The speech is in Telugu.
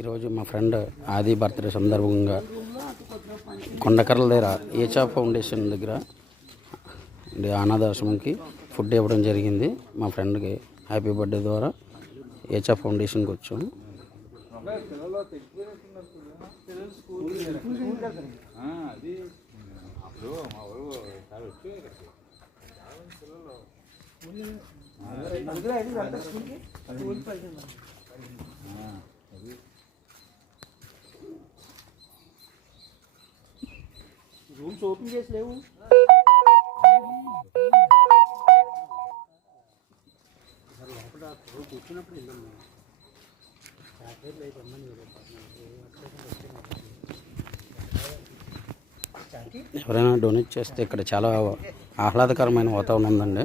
ఈరోజు మా ఫ్రెండ్ ఆది బర్త్డే సందర్భంగా కొండకర్ల దగ్గర ఏచా ఫౌండేషన్ దగ్గర అనాథాశ్రమంకి ఫుడ్ ఇవ్వడం జరిగింది. మా ఫ్రెండ్కి హ్యాపీ బర్త్డే ద్వారా ఏచా ఫౌండేషన్కి వచ్చాము. రూమ్స్ ఓపెన్ చేసి లేవు. కూర్చున్నప్పుడు ఎవరైనా డొనేట్ చేస్తే ఇక్కడ చాలా ఆహ్లాదకరమైన వాతావరణం ఉందండి.